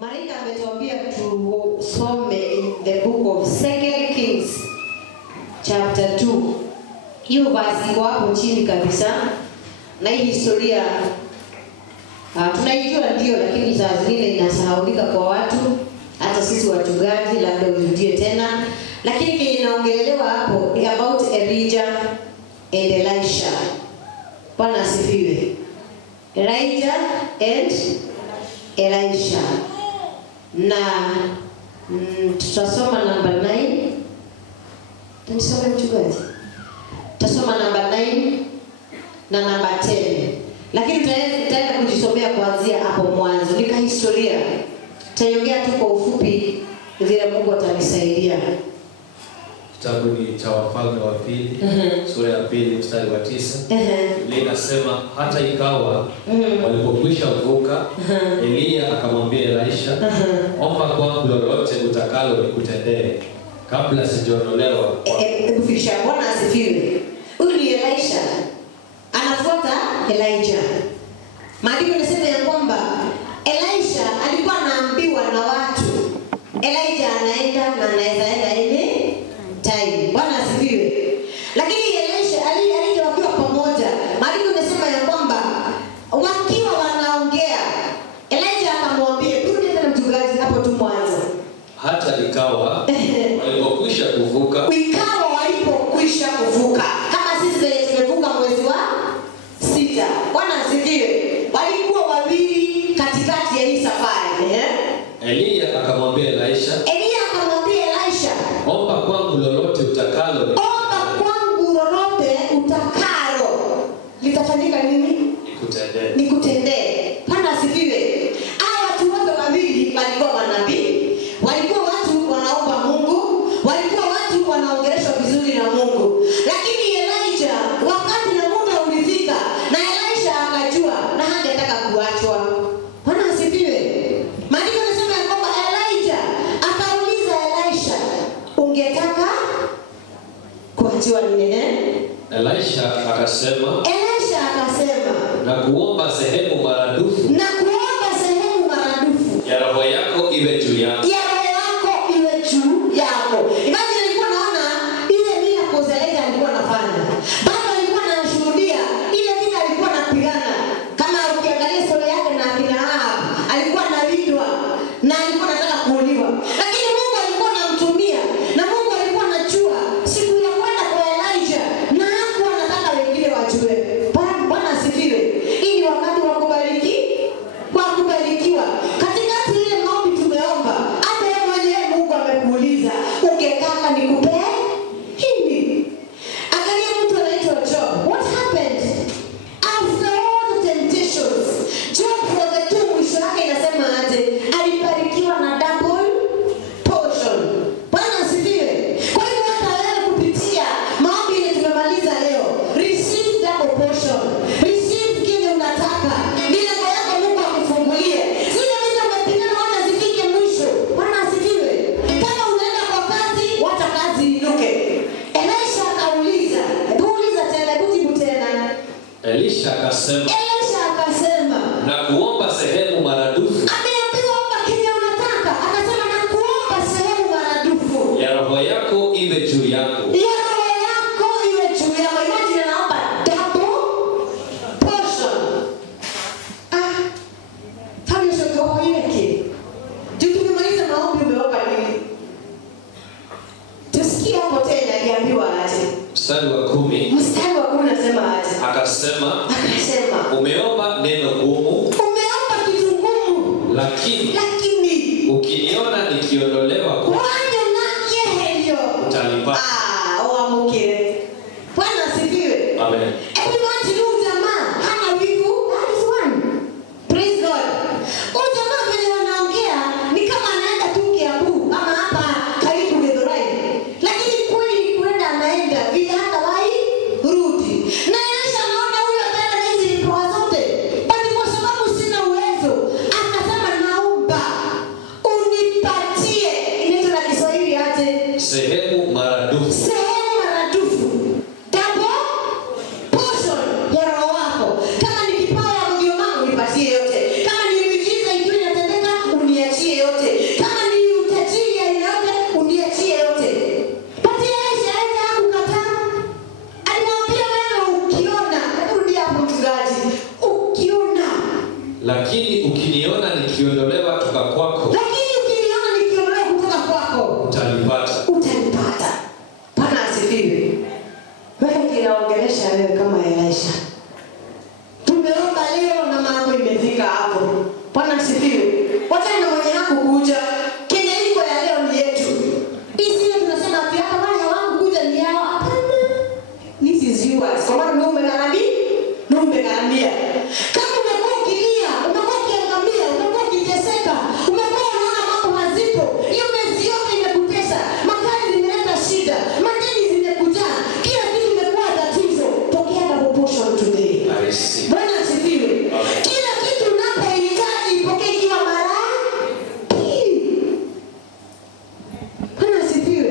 Marika ametuambia tusome in the book of 2 Kings chapter 2. Hiyo basi iko hapo chini kabisa. Na hii historia tunaijua ndio, lakini saa zingine inasahaulika kwa watu, hata sisi wachungaji labda urudie tena. Lakini kile inaongelelewa hapo ni about Elijah and Elisha. Bwana asifiwe. Elijah and Elisha. Na tutasoma namba 9. Tunisome mchungaji. Tutasoma namba 9 na namba 10. Lakini tutaenda kujisomea kuanzia hapo mwanzo. Nika historia. Tutaongea tu kwa ufupi vile Mungu atanisaidia. Kitabu ni cha Wafalme wa Pili, sura ya 2 mstari wa 9. Linasema hata ikawa walipokwisha vuka, Elia akamwambia Elisha, omba kwangu lolote utakalo nikutendee kabla sijaondolewa. Kufikisha. Bwana asifiwe. Huyu ni Elisha. Anafuata Elijah. Maandiko yanasema ya kwamba Elisha alikuwa anaambiwa na watu, Elijah anaenda na anaweza enda any time. Bwana asifiwe. Lakini Elisha alija wakiwa pamoja. Maandiko yanasema ya kwamba wakiwa wanaongea, Elijah akamwambia, turudi tena mchungaji hapo tu mwanzo. Hata ikawa walipokwisha kuvuka. Ikawa walipokwisha kuvuka. Kama sisi vile tumevuka mwezi wa 6. Bwana asifiwe. Walikuwa wawili katikati ya hii safari. Elia akamwambia Elisha, omba kwangu lolote utakalo. Omba kwangu lolote utakalo. Litafanyika nini? Nikutendee. Bwana asifiwe. Hao watu wote wawili walikuwa manabii. Walikuwa watu wanaomba Mungu, walikuwa watu wanaongeleshwa vizuri na Mungu. Lakini Elijah wakati na muda ulifika na Elisha akajua na hangetaka kuachwa. Bwana asifiwe. Maandiko yanasema ya kwamba Elijah akauliza Elisha, ungetaka kuachiwa nini? Elisha akasema, na kuomba sehemu maradufu ya roho yako iwe juu yako. Imagine alikuwa naona ile vita Elijah alikuwa anafanya. Bado alikuwa anashuhudia ile vita alikuwa anapigana. Kama ukiangalia historia yake na akina alikuwa analindwa na alikuwa anataka kuuliwa. Lakini Mungu alikuwa anamtumia na Mungu alikuwa anajua siku ya kwenda kwa Elijah na hakuwa anataka wengine wajue. Bwana asifiwe. Hii ni wakati wa kubarikiwa. Katikati ile maombi tumeomba, hata yeye mwenyewe Mungu amekuuliza, ungetaka nikupe hivi? Angalia mtu anaitwa Job. What happened? After all the temptations, Job for the 2 mwisho yake inasema aje? Alibarikiwa na double portion. Bwana asifiwe. Kwa hiyo hata wewe kupitia maombi ile tumemaliza leo, receive double portion. Receive kile unataka. Milango yako Mungu akufungulie. Zile vitu umepigana hata zifike mwisho. Bwana asifiwe. Kama unaenda kwa kazi, wacha kazi inuke. Elisha akauliza, jibu tena. Elisha akasema, na kuomba sehemu maradufu. Ameambiwa omba kile unataka. Akasema na kuomba sehemu maradufu ya roho yako iwe juu yako. Imagine anaomba double portion. Tani sio ile kile. Tukimaliza maombi umeomba nini? Tusikie hapo tena aliambiwa aje. Mstari wa 10 nasema aje? Akasema umeomba neno gumu. Kitu ngumu. Lakini ukiniona nikiondolewa kwa utalipata. Oamke. Bwana asifiwe. Amen. Everyone to jamaa hana wivu. That is one. Praise God. Jamaa vile wanaongea ni kama anaenda tu Kiambu ama hapa karibu Githurai. Lakini kweli kwenda anaenda vile hata wai rudi. Na Elisha anaona huyo tena hizi vipoa zote. Bali kwa sababu sina uwezo, akasema naomba unipatie likiondolewa kutoka kwako, lakini ukiliona likiondolewa kutoka kwako, utalipata. Bwana asifiwe. Wewe kinaongelesha wewe kama Elisha. Tumeomba leo na mambo imefika hapo. Bwana asifiwe. Wacha na mwenye hako kuja. Kenya iko ya leo ni yetu. Isiyo tunasema ati hapa wale hawakuja ni yao. Hapana. This is yours. Kwa maana umekarambia. Kama umekuwa ukilia, umekuwa ukiangamia, umekuwa ukiteseka, umekuwa unaona mambo mazito, hiyo mezi yote imekutesa, makali zimeleta shida, madeni zimekujaa, kila kitu imekuwa tatizo, pokea double portion today. Bwana asifiwe. Kila kitu unapohitaji ipokee ikiwa mara pili. Bwana asifiwe.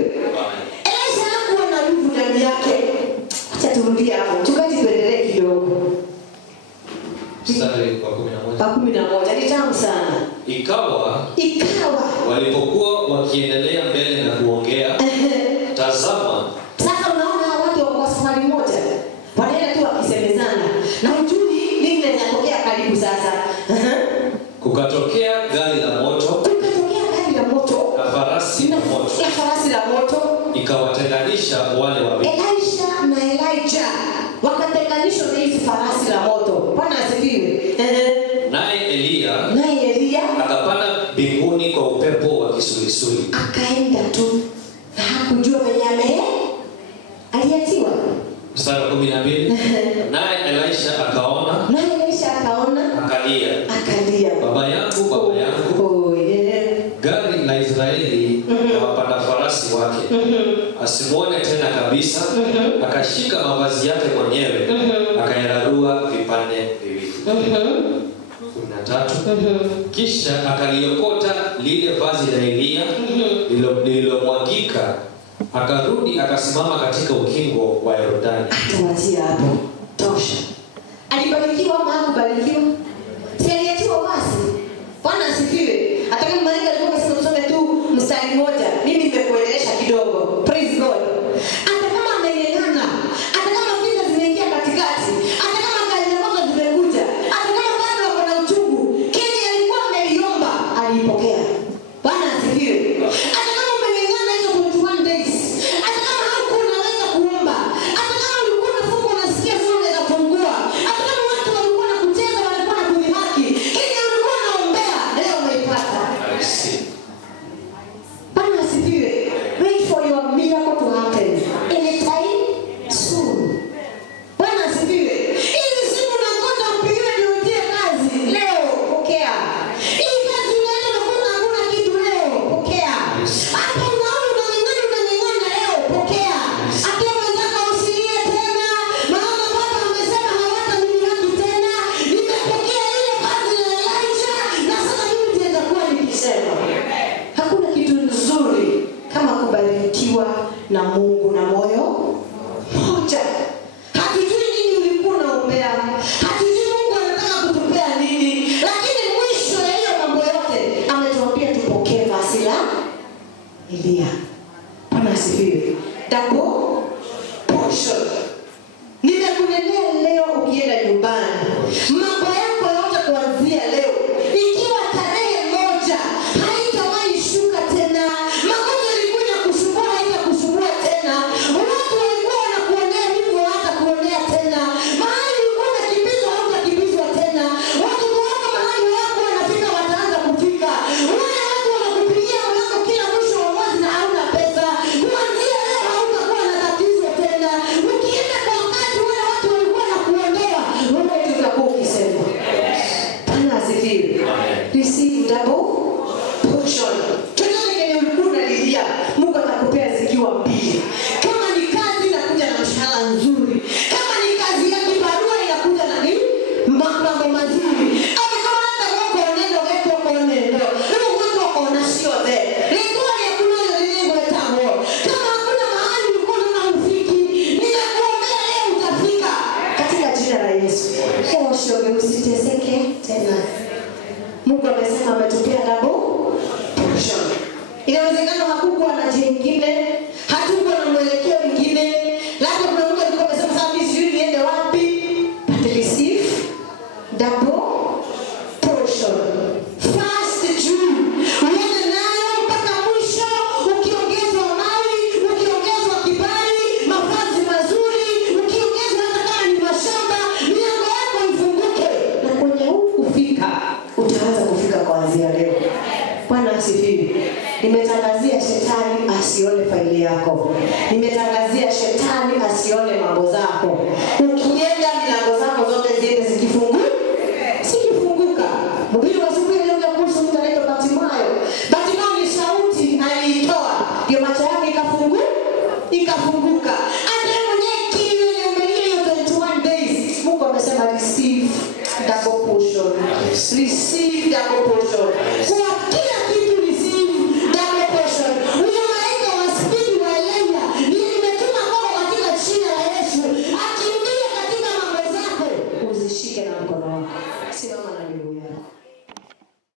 Elisha hakuwa na nguvu ndani yake. Acha turudie hapo. Tukaji tuendelee kidogo. Mstari wa 11. Ni tamu sana. Ikawa walipokuwa wakiendelea mbele na kuongea, tazama, sasa unaona watu wako safari moja, wanaenda tu wakisemezana na ujui nini kinatokea karibu sasa. Kukatokea gari la moto na farasi la moto, ikawatenganisha wale wawili. Elisha na Elijah wakatenganishwa na hizi farasi la moto. Bwana asifiwe. Naye Elia akapanda mbinguni kwa upepo wa kisulisuli. Akaenda tu na hakujua mwenye aliatiwa. Mstari wa 12. Naye Elisha akaona, akalia. Baba yangu. Gari la Israeli na wapanda farasi wake. Asimuone tena kabisa. Akashika mavazi yake mwenyewe, akayararua vipande viwili. 13. Kisha akaliokota lile vazi la Elia lililomwagika, akarudi akasimama katika ukingo wa Yordani. Tuwatia hapo. Tosha. Alibarikiwa ama hakubarikiwa? Si aliatiwa basi. Bwana asifiwe. Hata kama Maria alikuwa sasa usome tu mstari mmoja, mimi nimekuelewesha kidogo. Praise God. Hata kama ameng'ang'ana, hata kama vita zimeingia katikati, hata kama gari za moto zimekuja, hata kama bado wako na uchungu, kile alikuwa ameliomba alipokea. Bwana asifiwe. Hata kama umeng'ang'ana hizo 21 days, hata kama hauko unaweza kuomba, hata kama ulikuwa unafunga unasikia sio unaweza fungua, hata kama watu walikuwa wanakucheza walikuwa wanakuhaki, kile ulikuwa unaombea leo umeipata. Bwana asifiwe. Wait for your miracle to happen anytime soon. Bwana asifiwe. Hizi siku unangoja upigiwe ndio utie kazi, leo pokea. Hii kazi unaenda unakuta hakuna kitu, leo pokea. Hapa unaona unang'ang'ana leo pokea. Akiwa mwenzako usilie tena, maana Baba amesema hawatanimiliki tena. Nimepokea ile kazi ya Elijah na sasa mimi nitakuwa nikisema. Hakuna kitu nzuri kama kubarikiwa na Mungu na moyo moja. Hatujui nini ulikuwa unaombea, hatujui Mungu anataka kutupea nini, lakini mwisho ya hiyo mambo yote ametuambia tupokee vazi la Elia. Bwana asifiwe. Double portion. Nimekunenea leo ukienda nyumbani, mambo yako yote kuanzia leo, ikiwa tarehe 1 haitawahi shuka tena. Magonjwa yalikuja kusumbua, haitakusumbua tena. Watu walikuwa wanakuonea hivyo, hatakuonea tena. Mahali ulikuwa unakimbizwa, hautakimbizwa tena. Watoto wako mahali wako wanafika, wataanza kufika. Wale watu wanakupigia mlango kila mwisho wa mwezi na hauna pesa, kuanzia leo hautakuwa na tatizo tena. Ukienda kwa wakati wale watu walikuwa wanakuondoa, wewe utakuwa ukisema. Bwana asifiwe. Receive double portion. Chochote kenye ulikuwa unalilia, Mungu atakupea zikiwa mbili. Kama ni kazi inakuja na mshahara nzuri, kama ni kazi ya kibarua inakuja na mambo mazuri. Hata kama hata wako neno wetu kwa neno, leo watu wako na sio there. Leo ni kuna neno wetu. Kama hakuna mahali ulikuwa unafiki, ninakuombea leo utafika katika jina la Yesu. Leo shoga usiteseke tena. Mungu amesema ametupea double portion. Inawezekana hakukuwa na jingine, hatukuwa na mwelekeo mwingine. Labda kuna mtu alikuwa amesema sasa mimi sijui niende wapi. But receive double portion. Fast asifiwe. Nimetangazia shetani asione faili yako. Nimetangazia shetani asione mambo zako. Ukienda milango zako zote ziende zikifunguka. Sikifunguka. Mhubiri wa asubuhi leo kuhusu mtu anaitwa Bartimayo. Bartimayo ni sauti aliitoa. Ndio macho yake ikafunguka. Hata mwenyewe kile umelia 21 days. Mungu amesema receive double portion. Receive double portion. Kwa kila kitu receive double portion. Huyo malaika wa spidi wa Elia nimetuma kwako katika jina la Yesu. Akimbia katika mambo zako uzishike na mkono wako. Simama na miguu.